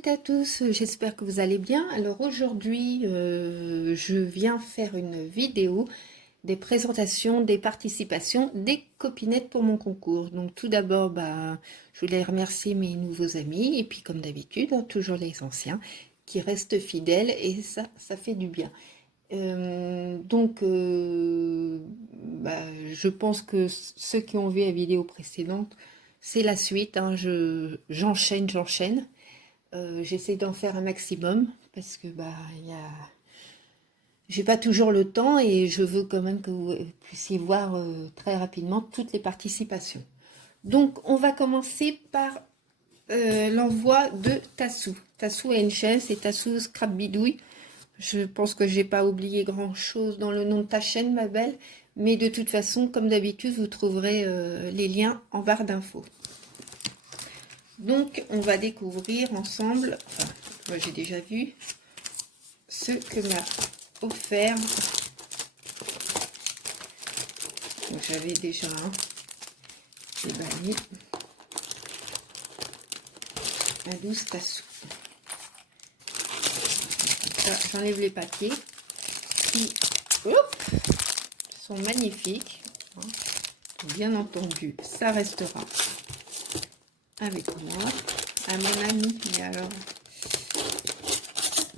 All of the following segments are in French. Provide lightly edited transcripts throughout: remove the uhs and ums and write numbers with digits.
toutes et à tous, j'espère que vous allez bien. Alors aujourd'hui, je viens faire une vidéo des présentations, des participations des copinettes pour mon concours. Donc tout d'abord, je voulais remercier mes nouveaux amis et puis comme d'habitude, toujours les anciens qui restent fidèles et ça fait du bien. Je pense que ceux qui ont vu la vidéo précédente, c'est la suite, hein. J'enchaîne. J'essaie d'en faire un maximum parce que j'ai pas toujours le temps et je veux quand même que vous puissiez voir très rapidement toutes les participations. Donc on va commencer par l'envoi de Tassou. Tassou a une chaîne, c'est Tassou Scrap Bidouille. Je pense que j'ai pas oublié grand chose dans le nom de ta chaîne, ma belle, mais de toute façon, comme d'habitude, vous trouverez les liens en barre d'infos. Donc, on va découvrir ensemble, enfin, moi j'ai déjà vu, ce que m'a offert. Donc, j'avais déjà déballé un 12 Tassou. J'enlève les papiers qui sont magnifiques. Bien entendu, ça restera avec moi, à mon ami. Mais alors,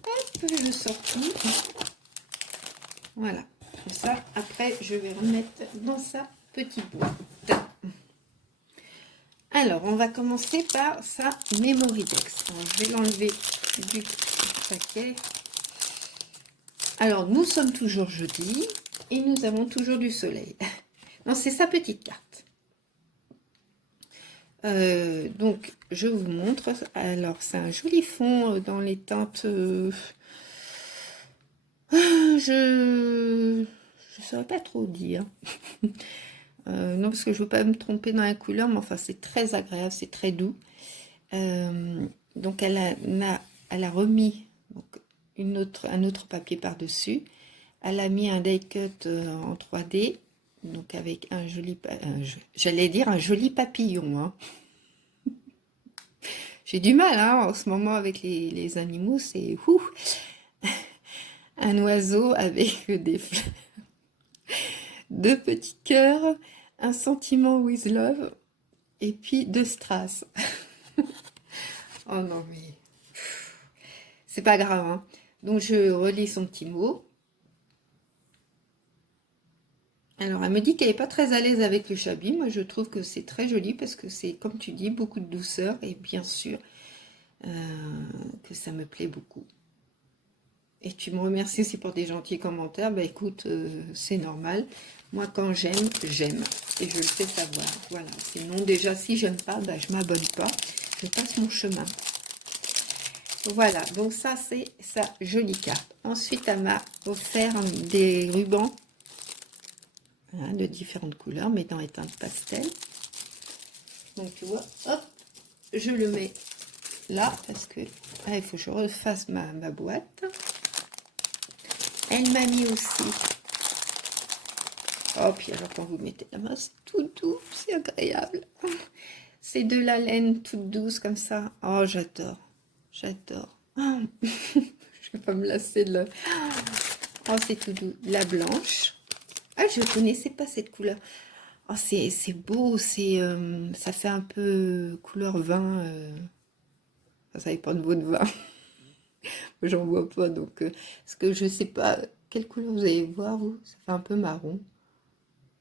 hop, je sors tout. Voilà. Comme ça, après, je vais remettre dans sa petite boîte. Alors, on va commencer par sa Mémoridex. Je vais l'enlever du paquet. Alors, nous sommes toujours jeudi et nous avons toujours du soleil. Non, c'est sa petite carte. Donc, je vous montre. Alors, c'est un joli fond dans les teintes. Je ne saurais pas trop dire. Non, parce que je ne veux pas me tromper dans la couleur, mais enfin, c'est très agréable, c'est très doux. Donc, elle a remis donc, un autre papier par-dessus. Elle a mis un die cut en 3D, donc avec un joli, j'allais dire un joli papillon. Hein. J'ai du mal hein, en ce moment avec les animaux, c'est un oiseau avec des fleurs, deux petits cœurs, un sentiment with love et puis deux strass. Oh non mais c'est pas grave. Hein. Donc je relis son petit mot. Alors elle me dit qu'elle n'est pas très à l'aise avec le chablis. Moi je trouve que c'est très joli parce que c'est comme tu dis beaucoup de douceur et bien sûr que ça me plaît beaucoup. Et tu me remercies aussi pour des gentils commentaires. Bah écoute, c'est normal. Moi, quand j'aime, j'aime. Et je le fais savoir. Voilà. Sinon, déjà, si j'aime pas, bah, je m'abonne pas. Je passe mon chemin. Voilà. Donc ça, c'est sa jolie carte. Ensuite, elle m'a offert des rubans hein, de différentes couleurs, mais dans les teintes pastel. Donc, tu vois, hop, je le mets là parce que là, il faut que je refasse ma boîte. Elle m'a mis aussi. Oh, puis alors quand vous mettez la main, c'est tout doux, c'est agréable. C'est de la laine toute douce comme ça. Oh, j'adore. J'adore. Oh. Je vais pas me lasser de la... Oh, c'est tout doux. La blanche. Ah, je ne connaissais pas cette couleur. Oh, c'est beau. Ça fait un peu couleur vin. Ça dépend de votre vin. J'en vois pas, donc parce que je sais pas quelle couleur vous allez voir, vous. Ça fait un peu marron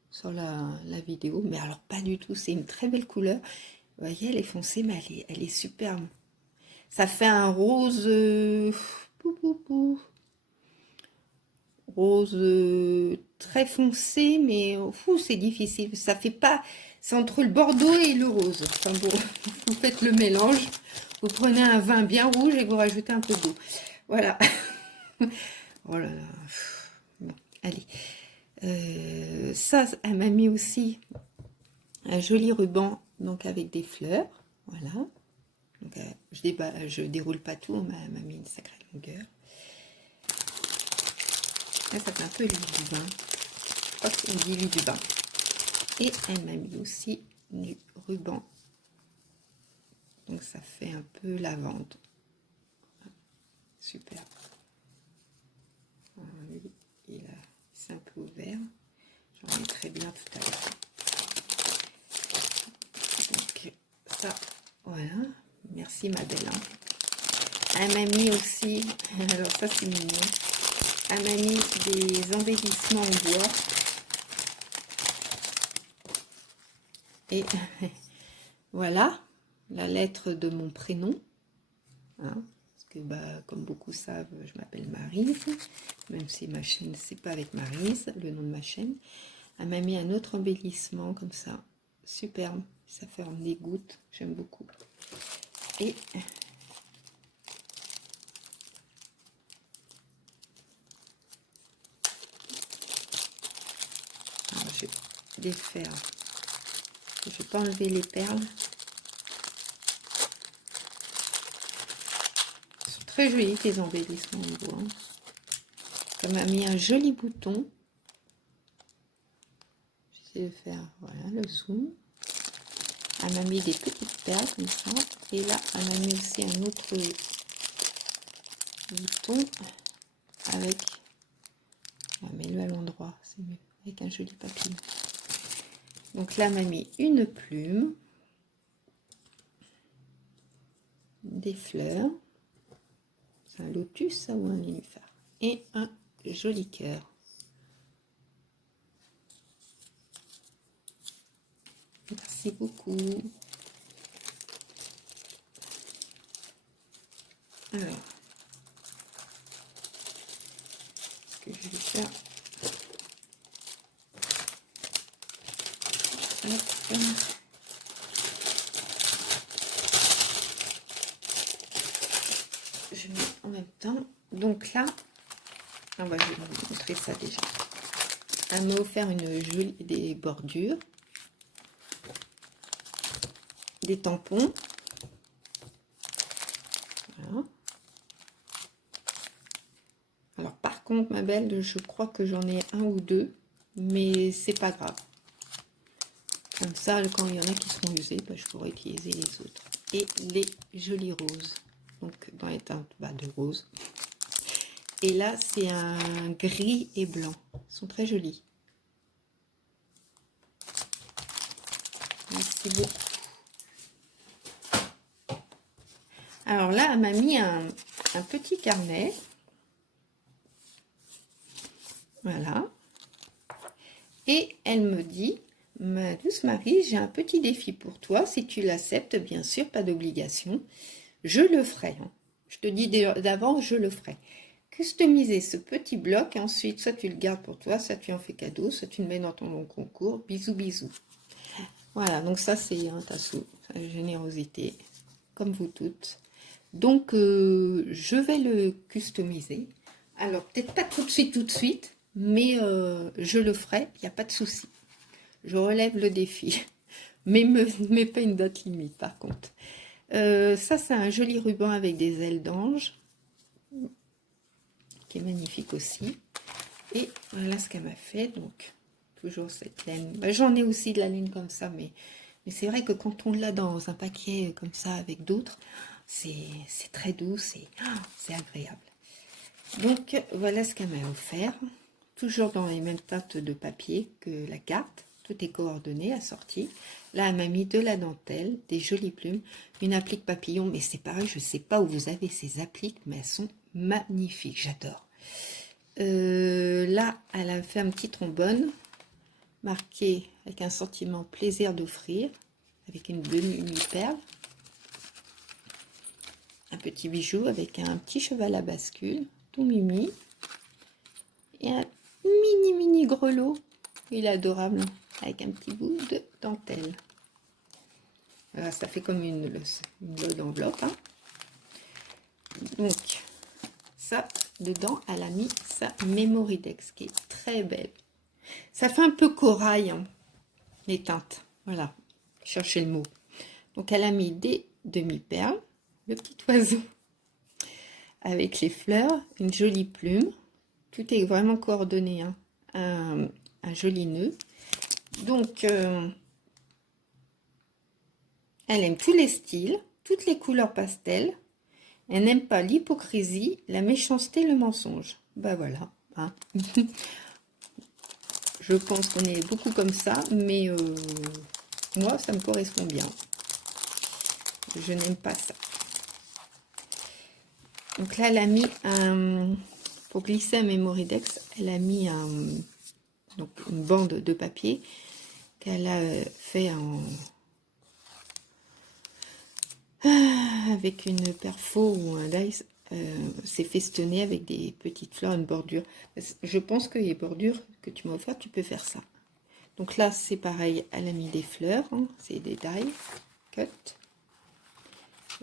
sur la vidéo, mais alors pas du tout. C'est une très belle couleur. Vous voyez, elle est foncée, mais elle est superbe. Ça fait un rose, rose très foncé, mais c'est difficile. Ça fait pas. C'est entre le bordeaux et le rose. Enfin bon, vous faites le mélange. Vous prenez un vin bien rouge et vous rajoutez un peu d'eau. Voilà. Oh là là. Bon, allez. Ça, elle m'a mis aussi un joli ruban, donc avec des fleurs. Voilà. Donc, je déroule pas tout, on m'a mis une sacrée longueur. Là, ça fait un peu l'huile du vin. Je crois que c'est une l'huile du vin. Et elle m'a mis aussi du ruban. Donc, ça fait un peu lavande. super. Lui, c'est un peu ouvert. J'en mettrai bien tout à l'heure. Donc, ça, voilà. Merci ma belle. Hein. Elle m'a mis aussi, alors ça c'est mignon, elle m'a mis des embellissements en bois. Et voilà, la lettre de mon prénom. Hein, parce que, bah, comme beaucoup savent, je m'appelle Maryse. Même si ma chaîne, c'est pas avec Maryse, le nom de ma chaîne. Elle m'a mis un autre embellissement comme ça. Superbe. Ça forme des gouttes. J'aime beaucoup. Et alors, je vais défaire. Je ne vais pas enlever les perles. Ils sont très jolis, les embellissements en bois. Ça m'a mis un joli bouton. J'essaie de faire, voilà, le zoom. Elle m'a mis des petites perles comme ça. Et là, elle m'a mis aussi un autre bouton avec... On va mettre-le à l'endroit, c'est mieux. Avec un joli papillon. Donc là, elle m'a mis une plume. Des fleurs. C'est un lotus, ça, ou un nénuphar. Et un joli cœur. Merci beaucoup. Alors, ce que je vais faire, hop, je mets en même temps. Donc là, je vais vous montrer ça déjà. Elle m'a offert des bordures, des tampons. Voilà. Alors par contre, ma belle, je crois que j'en ai un ou deux, mais c'est pas grave. Comme ça, quand il y en a qui seront usés, bah, je pourrai utiliser les autres. Et les jolis roses. Donc dans les teintes de rose. Et là, c'est un gris et blanc. Ils sont très jolis. Merci beaucoup. Alors là, elle m'a mis un petit carnet. Voilà. Et elle me dit, ma douce Marie, j'ai un petit défi pour toi. Si tu l'acceptes, bien sûr, pas d'obligation. Je le ferai. Hein. Je te dis d'avant, je le ferai. Customiser ce petit bloc. Et ensuite, soit tu le gardes pour toi, soit tu en fais cadeau, soit tu le mets dans ton long concours. Bisous, bisous. Voilà, donc ça, c'est un tassou. Générosité, comme vous toutes. Donc, je vais le customiser. Alors, peut-être pas tout de suite, mais je le ferai, il n'y a pas de souci. Je relève le défi, mais ne me mets pas une date limite, par contre. Ça, c'est un joli ruban avec des ailes d'ange, qui est magnifique aussi. Et voilà ce qu'elle m'a fait, donc, toujours cette laine. Ben, j'en ai aussi de la laine comme ça, mais c'est vrai que quand on l'a dans un paquet comme ça avec d'autres, c'est très doux, c'est agréable. Donc voilà ce qu'elle m'a offert, toujours dans les mêmes teintes de papier que la carte, tout est coordonné, assorti. Là elle m'a mis de la dentelle, des jolies plumes, une applique papillon, mais c'est pareil, je ne sais pas où vous avez ces appliques, mais elles sont magnifiques, j'adore. Là elle a fait un petit trombone, marqué avec un sentiment plaisir d'offrir, avec une demi-perle. Un petit bijou avec un petit cheval à bascule, tout mimi. Et un mini grelot. Il est adorable, avec un petit bout de dentelle. Voilà, ça fait comme une enveloppe. Hein. Donc, ça, dedans, elle a mis sa Memoridex, qui est très belle. Ça fait un peu corail, hein, les teintes. Voilà, cherchez le mot. Donc, elle a mis des demi-perles. Le petit oiseau avec les fleurs, une jolie plume, tout est vraiment coordonné, hein. Un joli nœud. Donc elle aime tous les styles, toutes les couleurs pastel. Elle n'aime pas l'hypocrisie, la méchanceté, le mensonge. Ben voilà. Hein. Je pense qu'on est beaucoup comme ça, mais moi, ça me correspond bien. Je n'aime pas ça. Donc là, elle a mis un... Pour glisser un Mémoridex, elle a mis donc une bande de papier qu'elle a fait avec une perfo ou un dice. C'est festonné avec des petites fleurs, une bordure. Je pense que les bordures que tu m'as offert, tu peux faire ça. Donc là, c'est pareil, elle a mis des fleurs, hein, c'est des die cut.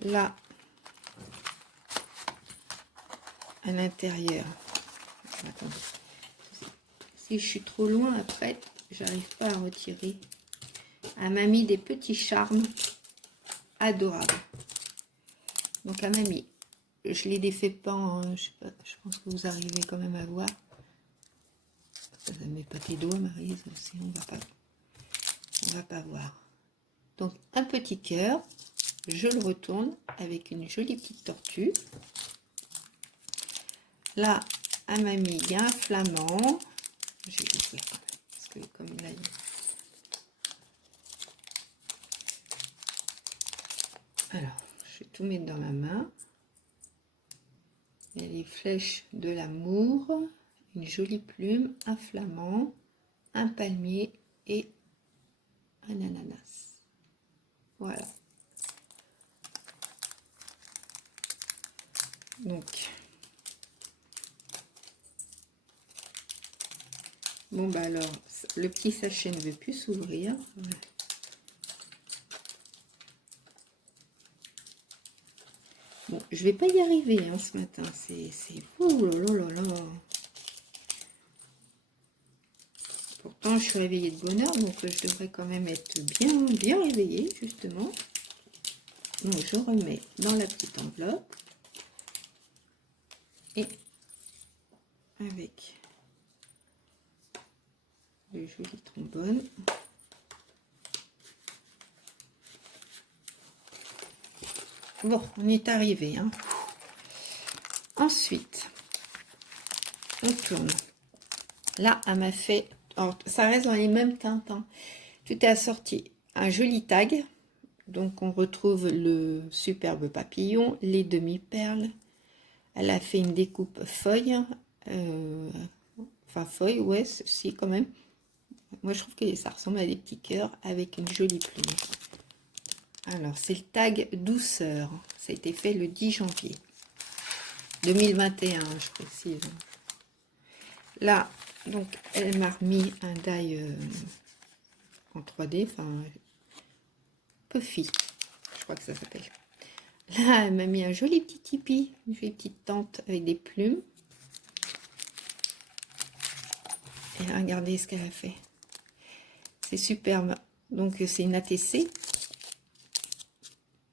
Là, à l'intérieur, si je suis trop loin après, j'arrive pas à retirer. Elle m'a mis des petits charmes adorables. Donc elle m'a mis, je les défais pas, hein, je sais pas, je pense que vous arrivez quand même à voir. Ça ne met pas tes doigts, Maryse, sinon on va pas voir. Donc un petit cœur, je le retourne avec une jolie petite tortue. Là, elle m'a mis, il y a un flamand. Je vais l'ouvrir quand même, parce que comme là, alors, je vais tout mettre dans la main. Il y a les flèches de l'amour, une jolie plume, un flamand, un palmier et un ananas. Voilà. Donc, bon bah alors, le petit sachet ne veut plus s'ouvrir. Bon, je vais pas y arriver hein, ce matin. C'est... Oh là là là là. Pourtant, je suis réveillée de bonne heure, donc je devrais quand même être bien réveillée, justement. Donc, je remets dans la petite enveloppe. Et avec le joli trombone. Bon, on est arrivé. Hein. Ensuite, on tourne. Là, elle m'a fait... Alors, ça reste dans les mêmes teintes. Hein. Tout est assorti. Un joli tag. Donc, on retrouve le superbe papillon, les demi-perles. Elle a fait une découpe feuille. Enfin, feuille, ouais, si, quand même. Moi, je trouve que ça ressemble à des petits cœurs avec une jolie plume. Alors, c'est le tag douceur. Ça a été fait le 10 janvier 2021, je précise. Là, donc, elle m'a remis un die en 3D, enfin, Puffy, je crois que ça s'appelle. Là, elle m'a mis un joli petit tipi, une jolie petite tente avec des plumes. Et regardez ce qu'elle a fait. C'est superbe. Donc, c'est une ATC.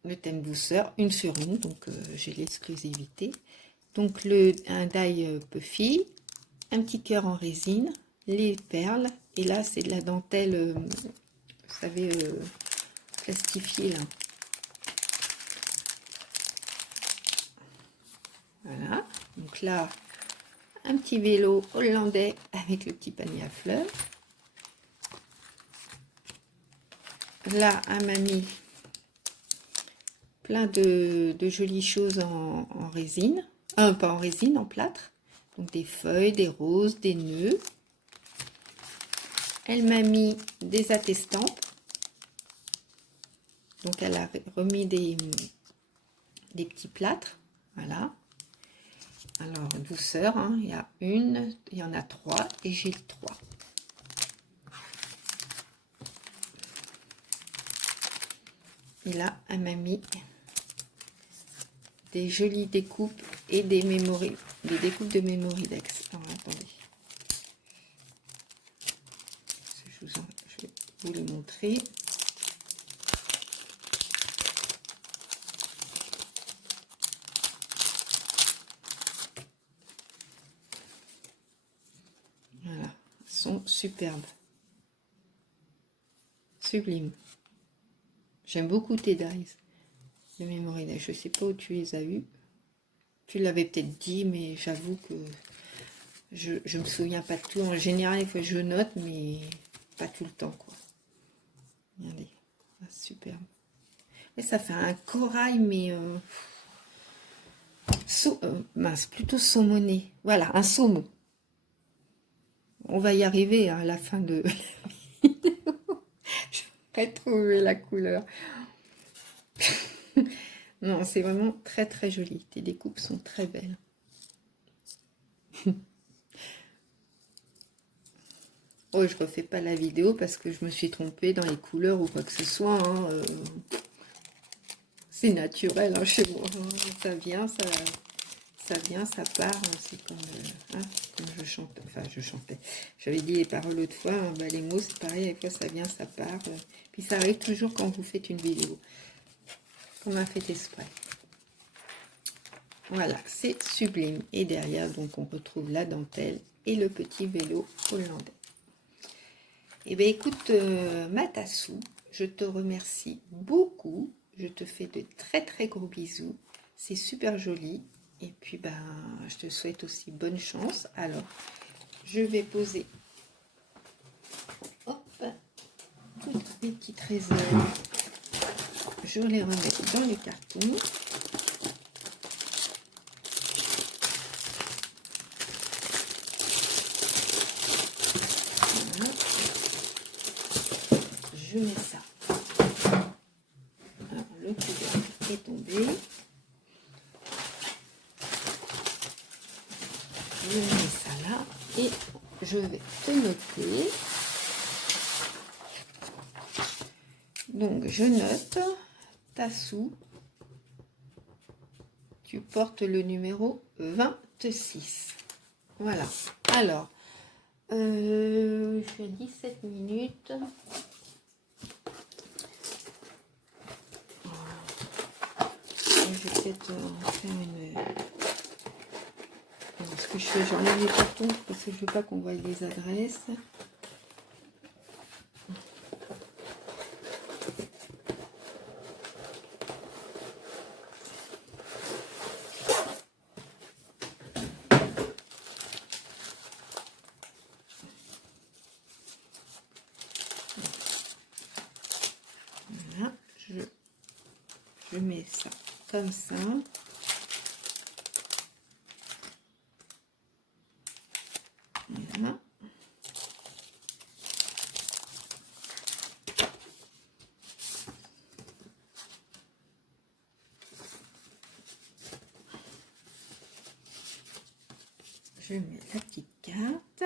Le thème douceur, une sur une, donc j'ai l'exclusivité. Donc un die Puffy, un petit cœur en résine, les perles, et là c'est de la dentelle, vous savez, plastifiée là. Voilà, donc là, un petit vélo hollandais avec le petit panier à fleurs. Là, un mamie, plein de jolies choses en résine, pas en résine, en plâtre. Donc des feuilles, des roses, des nœuds. Elle m'a mis des attestantes. Donc elle a remis des petits plâtres. Voilà. Alors douceur, hein, il y a une, il y en a 3 et j'ai 3. Et là, elle m'a mis des jolies découpes et des découpes de Mémoridex. Alors attendez. Je vais vous le montrer. Voilà, elles sont superbes. Sublimes. J'aime beaucoup tes dies de Mémoridex. Je ne sais pas où tu les as eues. Tu l'avais peut-être dit, mais j'avoue que je me souviens pas de tout. En général, il faut que je note, mais pas tout le temps, quoi. Regardez, ah, superbe. Et ça fait un corail, mais mince, plutôt saumoné. Voilà, un saumon. On va y arriver à la fin de la vidéo. Je vais trouver la couleur. Non, c'est vraiment très très joli. Tes découpes sont très belles. Oh, je refais pas la vidéo parce que je me suis trompée dans les couleurs ou quoi que ce soit. Hein, c'est naturel hein, chez moi. Hein. Ça vient, ça part. Hein. C'est comme, hein, comme je chante. Enfin, je chantais. J'avais dit les paroles l'autre fois. Hein, bah, les mots, c'est pareil. Des fois, ça vient, ça part. Puis ça arrive toujours quand vous faites une vidéo. Comme un fait exprès. Voilà, c'est sublime. Et derrière, donc, on retrouve la dentelle et le petit vélo hollandais. Eh bien, écoute, Matassou, je te remercie beaucoup. Je te fais de très, très gros bisous. C'est super joli. Et puis, ben, je te souhaite aussi bonne chance. Alors, je vais poser hop, toutes mes petites réserves. Je les remets dans les cartons. Voilà. Je mets ça. Alors, le couvercle est tombé. Je mets ça là et je vais te noter. Donc, je note Tassou. Tu portes le numéro 26. Voilà. Alors, je fais 17 minutes. Je vais peut-être faire une... Ce que je fais, j'enlève les cartons parce que je ne veux pas qu'on voie les adresses. Voilà, je mets ça comme ça. Voilà. Je mets la petite carte.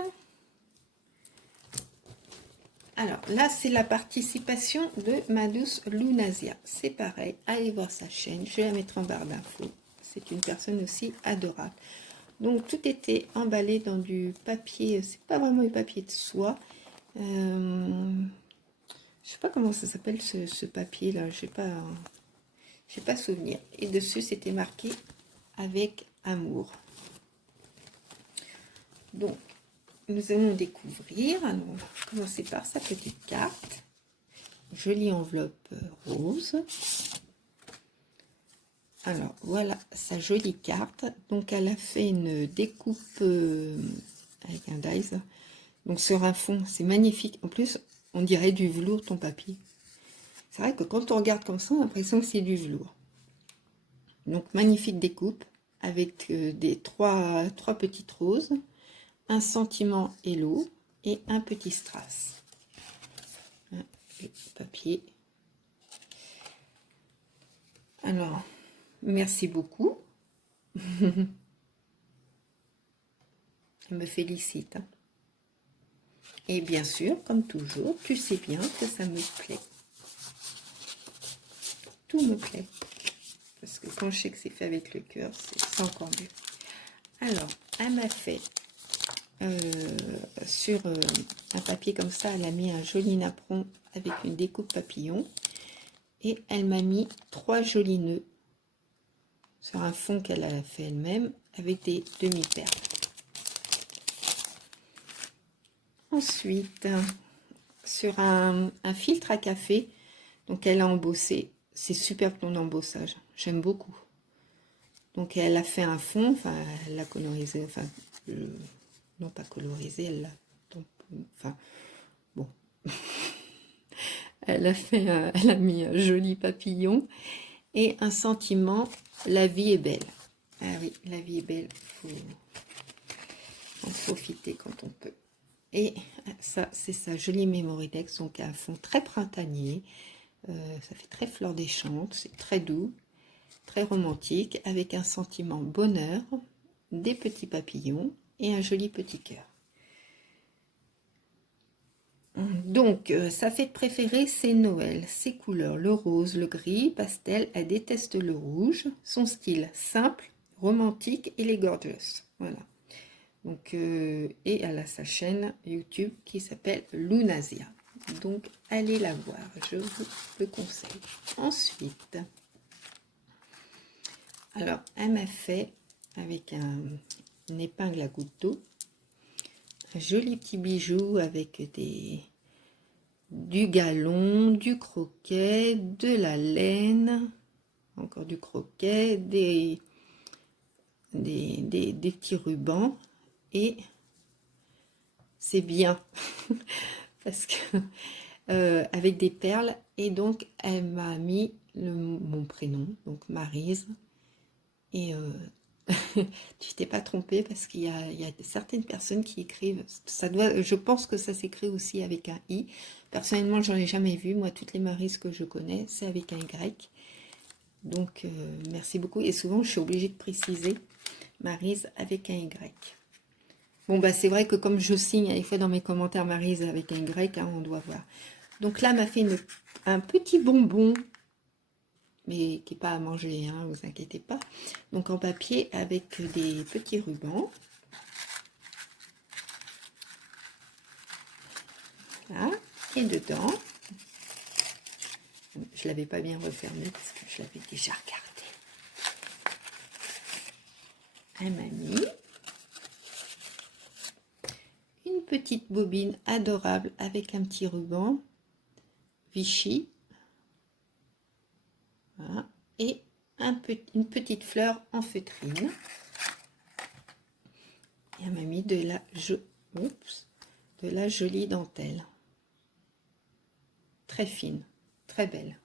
Alors là, c'est la participation de ma douce Lunasia. C'est pareil, allez voir sa chaîne. Je vais la mettre en barre d'infos. C'est une personne aussi adorable. Donc tout était emballé dans du papier. C'est pas vraiment du papier de soie. Je sais pas comment ça s'appelle ce papier là. Je sais pas souvenir. Et dessus, c'était marqué avec amour. Donc, nous allons découvrir. Alors, on va commencer par sa petite carte. Jolie enveloppe rose. Alors, voilà sa jolie carte. Donc, elle a fait une découpe avec un dies. Donc, sur un fond, c'est magnifique. En plus, on dirait du velours, ton papier. C'est vrai que quand on regarde comme ça, on a l'impression que c'est du velours. Donc, magnifique découpe avec des trois petites roses, un sentiment hello et un petit strass. Le papier. Alors, merci beaucoup. Elle me félicite. Hein. Et bien sûr, comme toujours, tu sais bien que ça me plaît. Tout me plaît. Parce que quand je sais que c'est fait avec le cœur, c'est encore mieux. Alors, elle m'a fait sur un papier comme ça, elle a mis un joli napperon avec une découpe papillon. Et elle m'a mis 3 jolis nœuds sur un fond qu'elle a fait elle-même avec des demi-perles. Ensuite, sur un filtre à café, donc elle a embossé. C'est super ton embossage, j'aime beaucoup. Donc elle a fait un fond, enfin elle l'a colorisé, enfin non pas colorisé, elle l'a, enfin bon, elle a fait, elle a mis un joli papillon et un sentiment, la vie est belle. Ah oui, la vie est belle, il faut en profiter quand on peut. Et ça, c'est sa jolie Memory Dex, donc un fond très printanier, ça fait très fleur des champs, c'est très doux, très romantique, avec un sentiment bonheur, des petits papillons et un joli petit cœur. Donc, sa fête préférée, c'est Noël. Ses couleurs, le rose, le gris, pastel, elle déteste le rouge. Son style, simple, romantique et les gorgeous. Voilà. Donc, et elle a sa chaîne YouTube qui s'appelle Lunasia. Donc, allez la voir, je vous le conseille. Ensuite, alors, elle m'a fait, avec une épingle à goutte d'eau, un joli petit bijou avec du galon, du croquet, de la laine, encore du croquet, des petits rubans, et c'est bien parce que avec des perles, et donc elle m'a mis mon prénom, donc Maryse, et tu t'es pas trompée parce qu'il y a certaines personnes qui écrivent, ça doit, je pense que ça s'écrit aussi avec un i. Personnellement, j'en ai jamais vu. Moi, toutes les Maryse que je connais, c'est avec un y. Donc, merci beaucoup. Et souvent, je suis obligée de préciser Maryse avec un y. Bon, bah, c'est vrai que comme je signe des fois dans mes commentaires Maryse avec un y, hein, on doit voir. Donc là, m'a fait un petit bonbon, mais qui n'est pas à manger, hein, vous inquiétez pas. Donc en papier avec des petits rubans. Voilà. Et dedans, je l'avais pas bien refermé parce que je l'avais déjà regardé. Elle m'a mis une petite bobine adorable avec un petit ruban Vichy. Voilà. Et une petite fleur en feutrine. Et elle m'a mis de la jolie dentelle. Très fine, très belle.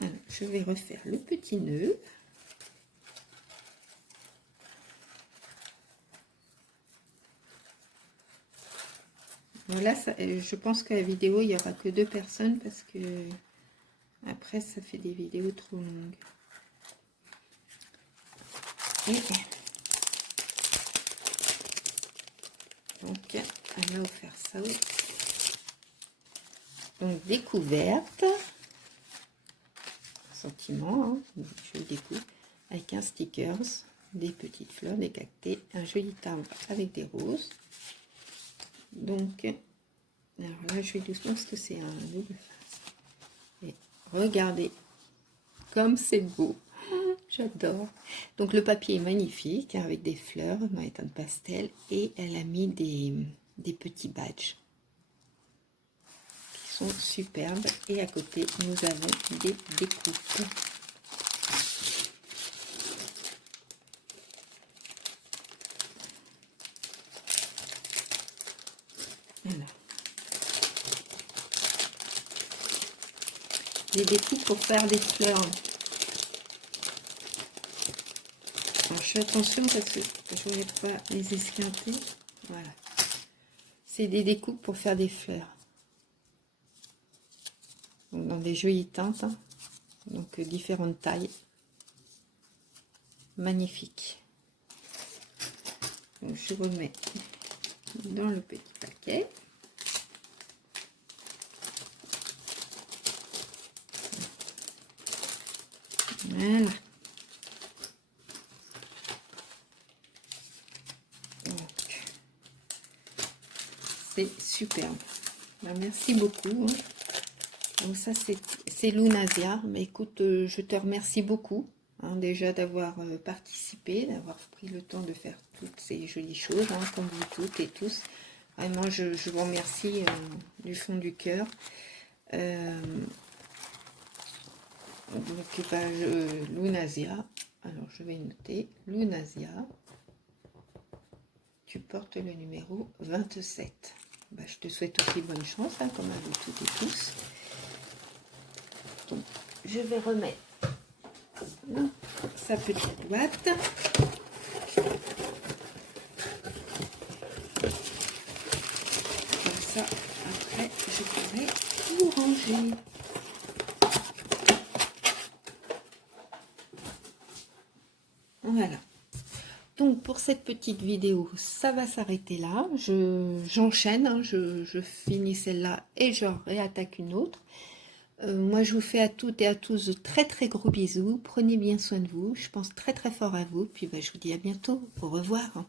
Alors, je vais refaire le petit nœud. Voilà, je pense que la vidéo, il n'y aura que 2 personnes parce que après, ça fait des vidéos trop longues. Et donc, elle m'a offert ça. Donc, découverte. Sentiment, hein, je découpe avec un stickers, des petites fleurs, des cactés, un joli timbre avec des roses. Donc, alors là, je vais doucement parce que c'est un double face. Et regardez comme c'est beau. J'adore. Donc le papier est magnifique, hein, avec des fleurs dans les teintes pastel, et elle a mis des petits badges qui sont superbes. Et à côté, nous avons des découpes. Voilà. Des découpes pour faire des fleurs. Alors, je fais attention parce que je ne vais pas les esquinter. Voilà. C'est des découpes pour faire des fleurs. Donc, dans des jolies teintes. Hein. Donc, différentes tailles. Magnifique. Donc, je remets dans le petit paquet. Voilà. C'est superbe. Ben, merci beaucoup. Hein. Donc ça c'est Lunasia. Mais écoute, je te remercie beaucoup hein, déjà d'avoir participé, d'avoir pris le temps de faire toutes ces jolies choses, hein, comme vous toutes et tous. Vraiment, je vous remercie du fond du cœur. Donc, bah, Lunasia, alors je vais noter, Lunasia, tu portes le numéro 27. Bah, je te souhaite aussi bonne chance, hein, comme à vous toutes et tous. Donc, je vais remettre sa petite boîte. Comme ça, après, je pourrai tout ranger. Voilà. Donc, pour cette petite vidéo, ça va s'arrêter là. J'enchaîne, hein, je finis celle-là et je réattaque une autre. Moi, je vous fais à toutes et à tous de très très gros bisous. Prenez bien soin de vous. Je pense très très fort à vous. Puis, bah, je vous dis à bientôt. Au revoir.